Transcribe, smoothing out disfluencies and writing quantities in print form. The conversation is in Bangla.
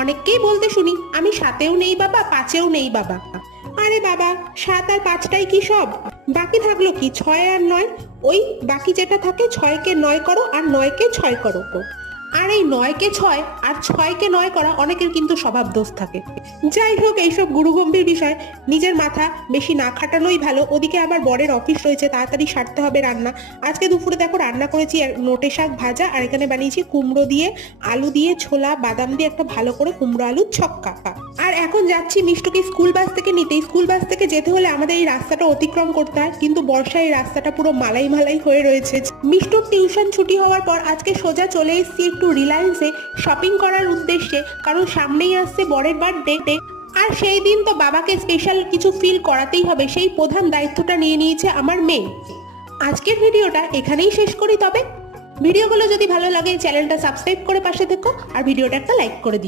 অনেককেই বলতে শুনি আমি 7-এও নেই বাবা, 5-এও নেই বাবা। আরে বাবা, 7 আর 5টাই কি সব? বাকি থাকলো কি 6 আর 9? ওই বাকি যেটা থাকে 6কে 9 করো আর 9কে 6 করো। আর এই 9কে 6 আর 6কে 9 করা অনেকের কিন্তু স্বভাব দোষ থাকে। যাই হোক, এইসব গুরুগম্ভীর বিষয় নিজের মাথা বেশি না খাটানোই ভালো। ওদিকে আবার বরের অফিস রয়েছে, তাড়াতাড়ি সারতে হবে রান্না। আজকে দুপুরে দেখো রান্না করেছি নোটে শাক ভাজা, আর এখানে বানিয়েছি কুমড়ো দিয়ে আলু দিয়ে ছোলা বাদাম দিয়ে একটা ভালো করে কুমড়ো আলুর ছক্কা। আর এখন যাচ্ছি মিষ্টুকে স্কুল বাস থেকে নিতে। স্কুল বাস থেকে যেতে হলে আমাদের এই রাস্তাটা অতিক্রম করতে হয়, কিন্তু বর্ষায় এই রাস্তাটা পুরো মালাই মালাই হয়ে রয়েছে। মিষ্টুর টিউশন ছুটি হওয়ার পর আজকে সোজা চলে এসেছি একটু রিলায়েন্সে শপিং করার উদ্দেশ্যে, কারণ সামনেই আসছে বরের বার্থডে। আর সেই দিন তো বাবাকে স্পেশাল কিছু ফিল করাতেই হবে, সেই প্রধান দায়িত্বটা নিয়ে নিয়েছে আমার মেয়ে। আজকের ভিডিওটা এখানেই শেষ করি। তবে ভিডিওগুলো যদি ভালো লাগে চ্যানেলটা সাবস্ক্রাইব করে পাশে থেকো, আর ভিডিওটা একটা লাইক করে দিও।